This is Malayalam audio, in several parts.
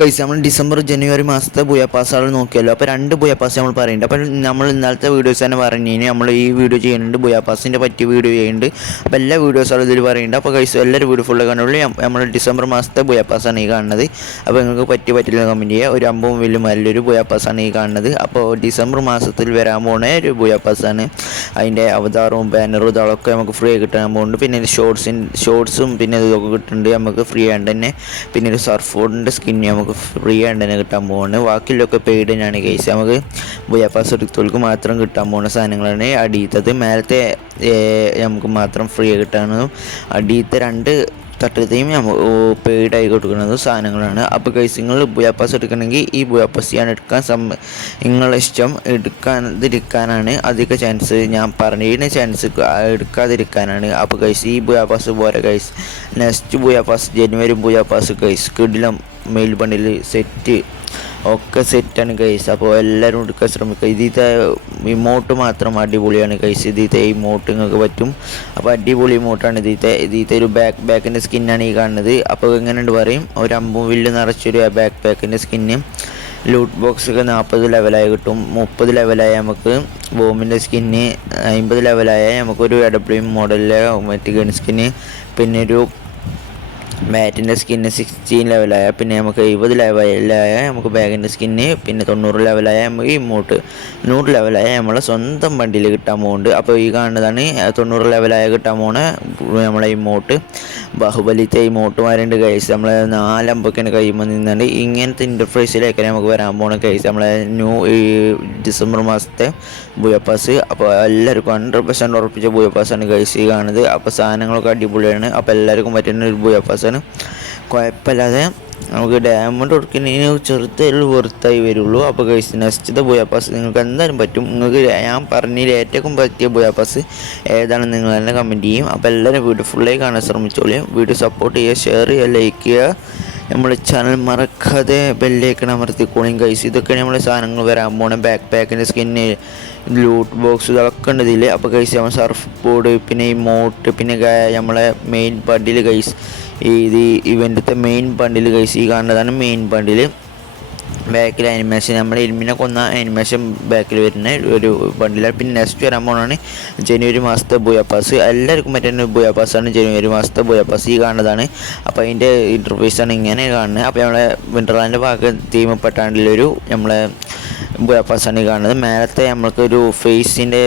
ഗൈസ് നമ്മൾ ഡിസംബർ ജനുവരി മാസത്തെ ബുയ പാസ്സുകൾ നോക്കിയല്ലോ. അപ്പോൾ 2 ബുയ പാസ് നമ്മൾ പറയുന്നുണ്ട്. അപ്പോൾ നമ്മൾ ഇന്നലത്തെ വീഡിയോസ് തന്നെ പറഞ്ഞു നമ്മൾ ഈ വീഡിയോ ചെയ്യുന്നുണ്ട്, ബുയ പാസിൻ്റെ പറ്റിയ വീഡിയോ ചെയ്യുന്നുണ്ട്. അപ്പോൾ എല്ലാ വീഡിയോസുകളും ഇതിൽ പറയുന്നുണ്ട്. അപ്പോൾ ഗൈസ് എല്ലാവരും വീഡിയോ ഫുള്ള് കാണുള്ളൂ. നമ്മൾ ഡിസംബർ മാസത്തെ ബുയ പാസ്സാണ് ഈ കാണുന്നത്. അപ്പോൾ നിങ്ങൾക്ക് പറ്റില്ല കമൻറ്റ് ചെയ്യുക. ഒരു അമ്പും വലിയ നല്ലൊരു ബുയ പാസ്സാണ് ഈ കാണുന്നത്. അപ്പോൾ ഡിസംബർ മാസത്തിൽ വരാൻ പോകുന്ന ഒരു ബുയ പാസ്സാണ്. അതിൻ്റെ അവതാരവും ബാനറും ഇതൊക്കെ നമുക്ക് ഫ്രീ ആയി കിട്ടാൻ പോകുന്നുണ്ട്. പിന്നെ ഷോർട്സും പിന്നെ ഇതൊക്കെ കിട്ടുന്നുണ്ട് നമുക്ക് ഫ്രീ ആയിട്ട് തന്നെ. പിന്നെ ഒരു സർഫ് ബോർഡിൻ്റെ സ്കിന്ന് നമുക്ക് ഫ്രീ ആയിട്ട് തന്നെ കിട്ടാൻ പോകുന്നത്. ബാക്കിയുള്ളതൊക്കെ പെയ്ഡ് തന്നെയാണ് കേസ്. നമുക്ക് ബുയ പാസ് എടുത്തോൾക്ക് മാത്രം കിട്ടാൻ പോകുന്ന സാധനങ്ങളാണ് അടിയത്തത്. മേലത്തെ നമുക്ക് മാത്രം ഫ്രീ ആയി കിട്ടാനും അടിയത്തെ 2 തട്ടത്തെയും പെയ്ഡായി കൊടുക്കുന്നത് സാധനങ്ങളാണ്. അപ്പോൾ ഗൈസ് നിങ്ങൾ ബുയ പാസ് എടുക്കണമെങ്കിൽ ഈ ബുയ പാസ് ഞാൻ എടുക്കാൻ നിങ്ങളെ ഇഷ്ടം എടുക്കാതിരിക്കാനാണ് അധിക ചാൻസ്. ഞാൻ പറഞ്ഞതിന് ചാൻസ് എടുക്കാതിരിക്കാനാണ്. അപ്പോൾ ഗൈസ് ഈ ബുയ പാസ് പോരെ ഗൈസ്. നെക്സ്റ്റ് ബുയ പാസ് ജനുവരി ബുയ പാസ് ഗൈസ് കിടിലം മെയിൽ ബണ്ടിൽ സെറ്റ് ഒക്കെ സെറ്റാണ് ഗൈസ്. അപ്പോൾ എല്ലാവരും എടുക്കാൻ ശ്രമിക്കുക. ഇതിത്തെ ഇമോട്ട് മാത്രം അടിപൊളിയാണ് ഗൈസ്. ഇതിത്തെ ഇമോട്ട് നിങ്ങൾക്ക് പറ്റും. അപ്പോൾ അടിപൊളി ഇമോട്ടാണ് ഇതിത്തെ ഒരു ബാക്കിൻ്റെ സ്കിന്നാണ് ഈ കാണുന്നത്. അപ്പോൾ എങ്ങനെയുണ്ട് പറയും, ഒരു അമ്പും വില്ല് നിറച്ചൊരു ബാക്കിൻ്റെ സ്കിന്ന്. ലൂട്ട് ബോക്സൊക്കെ 40 ലെവലായി കിട്ടും. 30 ലെവലായ നമുക്ക് ബോംബിൻ്റെ സ്കിന്ന്. 50 ലെവലായ നമുക്കൊരു എഡബ്ല്യൂ മോഡലിലെ മറ്റ് ഗൺ സ്കിന്ന്. പിന്നെ ഒരു ബാറ്റിൻ്റെ സ്കിന്ന് 16 ലെവലായ പിന്നെ നമുക്ക് 70 ലെവലായ നമുക്ക് ബാഗിൻ്റെ സ്കിന്ന്. പിന്നെ 90 ലെവലായ നമുക്ക് ഇമോട്ട്. 100 ലെവലായ നമ്മളെ സ്വന്തം വണ്ടിയിൽ കിട്ടാൻ പോകുന്നുണ്ട്. അപ്പോൾ ഈ കാണുന്നതാണ് 90 ലെവലായ കിട്ടാൻ പോകുന്ന നമ്മളെ ഇമോട്ട്. ബാഹുബലിത്തെ ഇമോട്ടുമാരുണ്ട് ഗൈസ്. നമ്മളെ 4 അമ്പൊക്കെയാണ് കഴിയുമ്പോൾ നിന്നുണ്ട്. ഇങ്ങനത്തെ ഇൻ്റർഫേസിലേക്കാണ് നമുക്ക് വരാൻ പോകുന്ന ഗൈസ് നമ്മളെ ഈ ഡിസംബർ മാസത്തെ ബുയ പാസ്. അപ്പോൾ എല്ലാവർക്കും 100% ഉറപ്പിച്ച ബുയ പാസ്സാണ് ഗൈസ് ഈ കാണുന്നത്. അപ്പോൾ സാധനങ്ങളൊക്കെ അടിപൊളിയാണ്. അപ്പോൾ എല്ലാവർക്കും പറ്റുന്ന ഒരു ബുയ പാസ്സാണ്. കുഴപ്പമില്ലാതെ നമുക്ക് ഡയമണ്ട് കൊടുക്കുന്നതിന് ചെറുതായിട്ട് വെറുത്തായി വരുള്ളൂ. അപ്പോൾ ഗൈസ് നെക്സ്റ്റ് ബുയ പാസ് നിങ്ങൾക്ക് എന്തായാലും പറ്റും. നിങ്ങൾക്ക് ഞാൻ പറഞ്ഞതിൽ ഏറ്റവും പറ്റിയ ബുയ പാസ് ഏതാണെന്ന് നിങ്ങൾ തന്നെ കമൻറ്റ് ചെയ്യും. അപ്പോൾ എല്ലാവരും വീഡിയോ ഫുള്ളായി കാണാൻ ശ്രമിച്ചോളൂ. വീഡിയോ സപ്പോർട്ട് ചെയ്യുക, ഷെയർ ചെയ്യുക, ലൈക്ക് ചെയ്യുക. നമ്മുടെ ചാനൽ മറക്കാതെ ബെല്ലൈക്കൺ അമർത്തിക്കോളും ഗൈസ്. ഇതൊക്കെ നമ്മൾ സാധനങ്ങൾ വരാൻ പോകണം. ബാക്കിൻ്റെ സ്കിന്ന്, ലൂട്ട് ബോക്സ് ഇതൊക്കെ ഉണ്ട് ഇതിൽ. അപ്പോൾ ഗൈസ് നമ്മൾ സർഫ് ബോർഡ് പിന്നെ ഈ മോട്ട് പിന്നെ നമ്മളെ മെയിൻ ബണ്ടിൽ ഗൈസ്. ഇത് ഇവൻ്റത്തെ മെയിൻ ബണ്ടിൽ ഗൈസ് ഈ കാണുന്നതാണ് മെയിൻ ബണ്ടിൽ. ബാക്കിൽ ആനിമേഷൻ നമ്മുടെ എലിമിനെ കൊന്ന ആനിമേഷൻ ബാക്കിൽ വരുന്ന ഒരു ബണ്ടിലാണ്. പിന്നെ നെക്സ്റ്റ് വരാൻ പോകുന്നതാണ് ജനുവരി മാസത്തെ ബുയ പാസ്. എല്ലാവർക്കും പറ്റുന്ന ബുയ പാസ്സാണ് ജനുവരി മാസത്തെ ബുയ പാസ് ഈ കാണുന്നതാണ്. അപ്പോൾ അതിൻ്റെ ഇൻ്റർഫേസാണ് ഇങ്ങനെ കാണുന്നത്. അപ്പോൾ നമ്മളെ വിൻ്റർലാൻഡിൻ്റെ ഭാഗം തീമപ്പെട്ടാണ്ടിലൊരു നമ്മളെ ബുയ പാസ്സാണ് ഈ കാണുന്നത്. മേലത്തെ നമ്മൾക്കൊരു ഫേസിൻ്റെ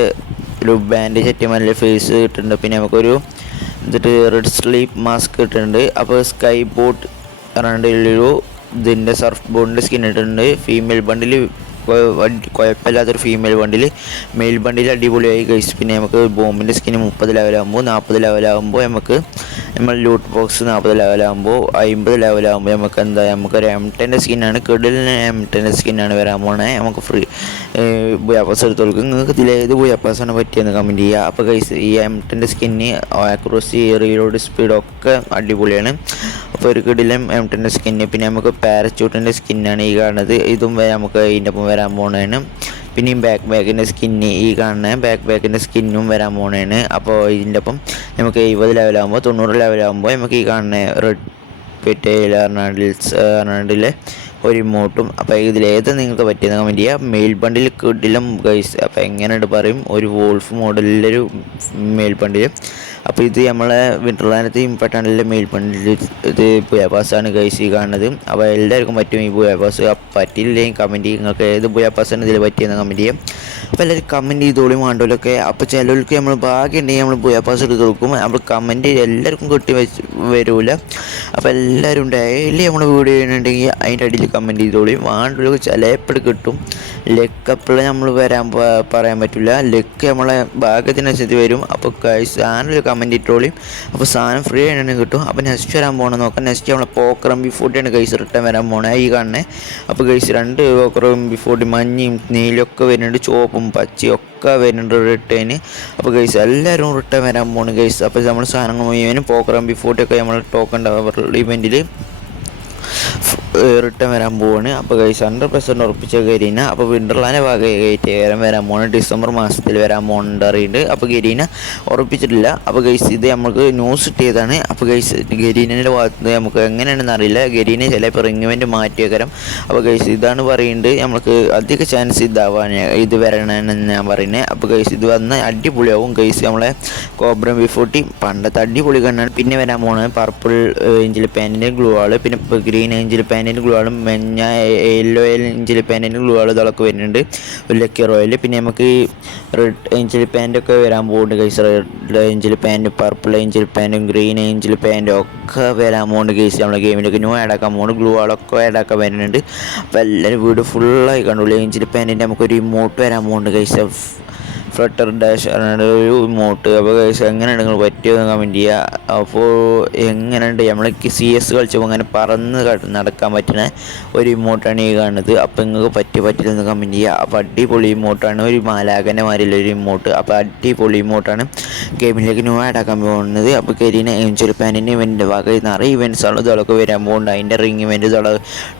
ഒരു ബാൻഡേജ് അറ്റിമാരിലെ ഫേസ് കിട്ടുന്നുണ്ട്. പിന്നെ നമുക്കൊരു റെഡ് സ്ലീപ്പ് മാസ്ക് കിട്ടുന്നുണ്ട്. അപ്പോൾ സ്കൈ ബോട്ട് പറഞ്ഞിട്ടുള്ളൊരു ഇതിൻ്റെ സർഫ് ബോർഡിൻ്റെ സ്കിൻ ഇട്ടിട്ടുണ്ട്. ഫീമെയിൽ ബണ്ടിൽ കുഴപ്പമില്ലാത്തൊരു ഫീമെയിൽ ബണ്ടിൽ. മെയിൽ ബണ്ടിൽ അടിപൊളിയായി ഗൈസ്. പിന്നെ നമുക്ക് ബോംബിൻ്റെ സ്കിന് 30 ലെവലാകുമ്പോൾ 40 ലെവലാകുമ്പോൾ നമുക്ക് നമ്മൾ ലൂട്ട് ബോക്സ് 40 ലെവലാകുമ്പോൾ 50 ലെവലാകുമ്പോൾ നമുക്ക് എന്താ നമുക്കൊരു M10 സ്കിന്നാണ് കിടലിന് M10 സ്കിന്നാണ് വരാൻ പോകുന്നത്. നമുക്ക് ഫ്രീ ബുയ പാസ് എടുത്തോൾക്ക്. നിങ്ങൾക്ക് ഇതിലേത് ബുയ പാസ്സാണ് പറ്റിയെന്ന് കമൻറ്റ് ചെയ്യുക. അപ്പോൾ ഗൈസ് ഈ M10 സ്കിന്ന് ആക്യുറസി റീലോഡ് സ്പീഡൊക്കെ അടിപൊളിയാണ്. അപ്പോൾ ഒരു കിടിലം M10 സ്കിന്ന്. പിന്നെ നമുക്ക് പാരച്യൂട്ടിൻ്റെ സ്കിന്നാണ് ഈ കാണുന്നത്. ഇതും നമുക്ക് ഇതിൻ്റെ ഒപ്പം വരാൻ പോകുന്നതാണ്. പിന്നെയും ബാക്കിൻ്റെ സ്കിന്ന് ഈ കാണുന്ന ബാക്കിൻ്റെ സ്കിന്നും വരാൻ പോകുന്നതാണ്. അപ്പോൾ ഇതിൻ്റെ ഒപ്പം നമുക്ക് 70 ലെവലാകുമ്പോൾ 90 ലെവലാകുമ്പോൾ നമുക്ക് ഈ കാണുന്ന റെഡ് പെറ്റയിൽ എറണാകുളത്തിലെ ഒരു ഇമോട്ടും. അപ്പോൾ ഇതിലേത് നിങ്ങൾക്ക് പറ്റിയെന്ന് കമൻറ്റ് ചെയ്യുക. മെയിൽ ബണ്ടിൽ കിടിലം ഗൈസ്. അപ്പോൾ എങ്ങനെയുണ്ട് പറയും, ഒരു വോൾഫ് മോഡലിലൊരു മെയിൽ ബണ്ടിൽ. അപ്പോൾ ഇത് നമ്മളെ വിൻ്റർലാൻഡത്തെ ഇമ്പോർട്ടൻ്റ് മെയിൽ ബണ്ടിൽ ഇത് ബുയ പാസ്സാണ് ഗൈസ് ഈ കാണുന്നത്. അപ്പോൾ എല്ലാവർക്കും പറ്റും ഈ ബുയ പാസ്. പറ്റില്ലെങ്കിൽ കമൻറ്റ് ചെയ്യും. നിങ്ങൾക്ക് ഏത് ബുയ പാസ്സാണ് ഇതിൽ പറ്റിയെന്ന് കമൻറ്റ് ചെയ്യും. അപ്പോൾ എല്ലാവരും കമൻറ്റ് ചെയ്തോളി വേണ്ടോലൊക്കെ. അപ്പോൾ ചിലർക്ക് നമ്മൾ ഭാഗ്യം ഉണ്ടെങ്കിൽ നമ്മൾ ബുയ പാസ് എടുത്ത് കൊടുക്കും. നമ്മൾ കമൻറ്റ് എല്ലാവർക്കും കിട്ടി വരില്ല. അപ്പോൾ എല്ലാവരും ഡെയിലി നമ്മൾ വീഡിയോ ചെയ്യുന്നുണ്ടെങ്കിൽ അതിൻ്റെ അടിയിൽ കമൻറ്റ് ചെയ്തോളി. വേണ്ടവർക്ക് ചിലപ്പോൾ കിട്ടും. ലക്ക് അപ്പോഴും നമ്മൾ പറയാൻ പറ്റില്ല. ലക്ക് നമ്മളെ ഭാഗ്യത്തിനനുസരിച്ച് വരും. അപ്പോൾ സാധനം കമൻറ്റ് ഇട്ടോളി. അപ്പോൾ സാധനം ഫ്രീ ആയിട്ട് കിട്ടും. അപ്പോൾ നെക്സ്റ്റ് വരാൻ പോകണം നോക്കാം. നെക്സ്റ്റ് നമ്മളെ പോക്കറമ്പി ഫുഡാണ് ഗൈസ് റിട്ടേൺ വരാൻ പോകണേ ഈ കാണണേ. അപ്പോൾ ഗൈസ് 2 പോക്കറമ്പി ഫുഡ് മഞ്ഞയും നീലൊക്കെ വരുന്നുണ്ട്, ചുവപ്പും പച്ചയും ഒക്കെ വരുന്നുണ്ട് റിട്ടേൺ. അപ്പോൾ ഗൈസ് എല്ലാവരും റിട്ടേൺ വരാൻ പോകണം ഗൈസ്. അപ്പോൾ നമ്മൾ സാധനങ്ങൾ മുഴുവനും പോക്കറമ്പി ഫുഡൊക്കെ നമ്മൾ ടോക്കൺ ഇവൻറ്റിൽ റിട്ടേൺ വരാൻ പോവാണ്. അപ്പോൾ ഗൈസ് 100% ഉറപ്പിച്ച ഗരീന. അപ്പോൾ വിൻ്റർലാൻഡ് ഭാഗമായിട്ട് വരാൻ പോവാണ്, ഡിസംബർ മാസത്തിൽ വരാൻ പോകുന്നുണ്ട് അറിയുന്നുണ്ട്. അപ്പോൾ ഗരീന ഉറപ്പിച്ചിട്ടില്ല. അപ്പോൾ ഗൈസ് ഇത് നമുക്ക് ന്യൂസ് കിട്ടിയതാണ്. അപ്പോൾ ഗൈസ് ഗരീനൻ്റെ ഭാഗത്ത് നമുക്ക് എങ്ങനെയാണെന്ന് അറിയില്ല, ഗരീന ചിലപ്പോൾ റിംഗ്മെൻറ്റ് മാറ്റിയേക്കരം. അപ്പോൾ ഗൈസ് ഇതാണ് പറയുന്നത്, നമുക്ക് അധിക ചാൻസ് ഇതാവാൻ ഇത് വരണമെന്ന് ഞാൻ പറയുന്നത്. അപ്പോൾ ഗൈസ് ഇത് വന്ന് അടിപൊളിയാവും ഗൈസ്. നമ്മളെ കോബ്ര B40 പണ്ടത്തെ അടിപൊളി കണ്ണാണ്. പിന്നെ വരാൻ പോകുന്നത് പർപ്പിൾ ഏഞ്ചൽ പാൻറ്റിൻ്റെ ഗ്ലൂ ആൾ, പിന്നെ ഗ്രീൻ ഏഞ്ചൽ പാൻറ്റിൻ്റെ ഗ്ലൂ ആളും മഞ്ഞ യെല്ലോ ഏഞ്ചൽ പാൻറ്റിൻ്റെ ഗ്ലൂ ആൾ ഇതൊക്കെ വരുന്നുണ്ട്, ഒരു ലക്കി റോയൽ. പിന്നെ നമുക്ക് റെഡ് ഏഞ്ചൽ പാൻറ്റൊക്കെ വരാൻ പോകുന്നുണ്ട് guys. Red Angel pant, purple Angel പാൻറ്റും ഗ്രീൻ ഏഞ്ചൽ പാൻറ്റും ഒക്കെ വരാൻ പോകുന്നുണ്ട് ഗൈസ്. നമ്മളെ ഗെയിമിലേക്ക് ന്യൂ ആഡ് ആക്കാൻ പോകുന്നുണ്ട്, ഗ്ലൂ ആളൊക്കെ ആഡ് ആക്കാൻ വരുന്നുണ്ട്. അപ്പോൾ എല്ലാവരും വീഡിയോ ഫുള്ളായി കണ്ടുള്ളൂ. ഏഞ്ചൽ പാൻറ്റിൻ്റെ നമുക്കൊരു ഇമോട്ട് വരാൻ പോകുന്നുണ്ട് ഗൈസ്, ഫ്ലട്ടർ ഡാഷ് ഒരു ഇമോട്ട്. അപ്പോൾ ഗൈസ് എങ്ങനെയുണ്ട് നിങ്ങൾ പറ്റിയെന്ന് കമൻറ്റ് ചെയ്യുക. അപ്പോൾ എങ്ങനെയുണ്ട് നമ്മൾക്ക് CS കളിച്ചപ്പോൾ അങ്ങനെ പറന്ന് നടക്കാൻ പറ്റുന്ന ഒരു ഇമോട്ടാണ് ഈ കാണുന്നത്. അപ്പോൾ നിങ്ങൾക്ക് പറ്റില്ലെന്ന് കമൻറ്റ് ചെയ്യുക. അപ്പോൾ അടിപൊളി ഇമോട്ടാണ്, ഒരു മാലാകൻ്റെ മാതിരിയുള്ള ഒരു ഇമോട്ട്. അപ്പോൾ അടിപൊളി ഇമോട്ടാണ് ഗെയിമിലേക്ക് ന്യൂ ആഡ് ആക്കാൻ പോകുന്നത്. അപ്പോൾ കരിന ഏഞ്ചൽ പാനിൻ്റെ ഇവൻ്റ് ഭാഗത്ത് നിറയെ ഇവൻറ്റ്സാണ് ഇതൊക്കെ വരാൻ പോകുന്നുണ്ട്. അതിൻ്റെ റിംഗ് ഇവൻറ്റ് ഇതോടെ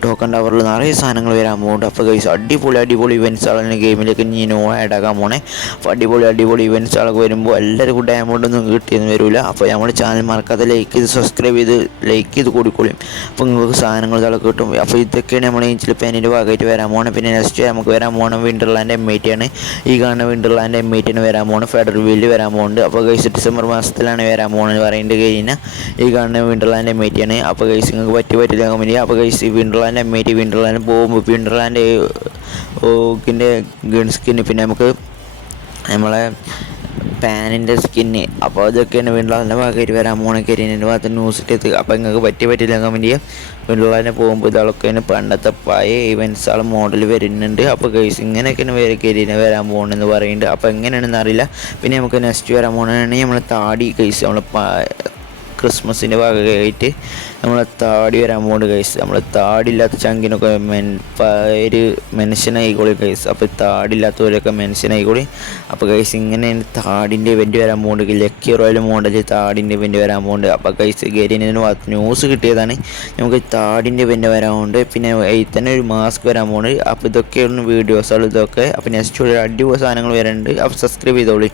ടോക്കൺ ടവറിൽ നിറയെ സാധനങ്ങൾ വരാൻ പോകുന്നുണ്ട്. അപ്പോൾ ഗൈസ് അടിപൊളി ഇവൻറ്റ്സാണ് ഗെയിമിലേക്ക് ഇനി ന്യൂ ആഡ് ആക്കാൻ പോണേ. അപ്പോൾ അടിപൊളി ഇവൻറ്റ്സുകളൊക്കെ വരുമ്പോൾ എല്ലാവർക്കും ഡയമണ്ടൊന്നും കിട്ടിയെന്ന് വരില്ല. അപ്പോൾ നമ്മുടെ ചാനൽ മറക്കാതെ ലൈക്ക് ചെയ്ത് സബ്സ്ക്രൈബ് ചെയ്ത് ലൈക്ക് ചെയ്ത് കൂടിക്കൊള്ളും. അപ്പോൾ നിങ്ങൾക്ക് സാധനങ്ങൾ ഇതൊക്കെ കിട്ടും. അപ്പോൾ ഇതൊക്കെയാണ് നമ്മൾ ഏഞ്ചൽ പാനിൻ്റെ ഭാഗമായിട്ട് വരാൻ പോകണം. പിന്നെ നെക്സ്റ്റ് നമുക്ക് വരാൻ പോകണം വിൻ്റർലാൻഡ് M80 ആണ്. ഈ കാണുന്ന വിൻ്റർലാൻഡ് M80 വരാൻ പോകണം, ഫെഡറൽ വീലിൽ വരാൻ പോകുന്നുണ്ട്. അപ്പോൾ ഗൈസ് ഡിസംബർ മാസത്തിലാണ് വരാൻ പോകുന്നത് പറയുന്നത് കഴിഞ്ഞാൽ. ഈ കാണുന്ന വിൻ്റർലാൻഡ് M80 ആണ്. അപ്പോൾ ഗൈസ് നിങ്ങൾക്ക് പറ്റില്ല കമ്പനി. അപ്പോൾ ഗൈസ് ഈ വിൻ്റർലാൻഡ് M80 വിൻ്റർലാൻഡ് പോകുമ്പോൾ വിൻ്റർലാൻഡ് ഓക്കിൻ്റെ ഗൺ സ്കിന്ന്, പിന്നെ നമുക്ക് നമ്മളെ പാനിൻ്റെ സ്കിന്ന്, അപ്പോൾ അതൊക്കെയാണ് വിൻ്റർലാൻഡിൻ്റെ ഭാഗമായിട്ട് വരാൻ പോകുന്ന കരിയറിൻ്റെ ഭാഗത്ത് ന്യൂസിലെത്തി. അപ്പോൾ നിങ്ങൾക്ക് പറ്റില്ല കമൻറ്റ് ചെയ്യുക. വിൻ്റർലാൻഡ് പോകുമ്പോൾ ഇതൊക്കെയാണ് പണ്ടത്തെ പഴയ ഇവൻറ്റ്സുകൾ മോഡൽ വരുന്നുണ്ട്. അപ്പോൾ ഗൈസ് ഇങ്ങനെയൊക്കെയാണ് കരിയറിന് വരാൻ പോകുന്നതെന്ന് പറയുന്നുണ്ട്. അപ്പോൾ എങ്ങനെയാണെന്ന് അറിയില്ല. പിന്നെ നമുക്ക് നെക്സ്റ്റ് വരാൻ പോകുന്നതാണെങ്കിൽ നമ്മളെ താടി ഗൈസ്, നമ്മൾ ക്രിസ്മസിൻ്റെ ഭാഗമായിട്ട് നമ്മളെ താടി വരാൻ പോകുന്നുണ്ട് ഗൈസ്. നമ്മൾ താടിയില്ലാത്ത ചങ്കിനൊക്കെ ഒരു മനുഷ്യനായിക്കോളി ഗൈസ്. അപ്പോൾ താടിയില്ലാത്തവരൊക്കെ മനുഷ്യനായിക്കോളി. അപ്പോൾ ഗൈസ് ഇങ്ങനെയാണ് താടിൻ്റെ ഇവൻറ്റ് വരാൻ പോകുന്നുണ്ട്. ലക്കി റോയൽ മോഡൽ താടിൻ്റെ ഇവൻറ്റ് വരാൻ പോകുന്നുണ്ട്. അപ്പോൾ ഗൈസ് ഗരീനിന് ന്യൂസ് കിട്ടിയതാണ്, നമുക്ക് താടിൻ്റെ ഇവൻറ്റ് വരാൻ പോകുന്നുണ്ട്. പിന്നെ ഇതിൽ തന്നെ ഒരു മാസ്ക് വരാൻ പോകുന്നുണ്ട്. അപ്പോൾ ഇതൊക്കെയാണ് വീഡിയോസുകൾ ഇതൊക്കെ. അപ്പോൾ നെക്സ്റ്റ് ഒരു അടിപൊളി സാധനങ്ങൾ വരുന്നുണ്ട്. അപ്പോൾ സബ്സ്ക്രൈബ് ചെയ്തോളി.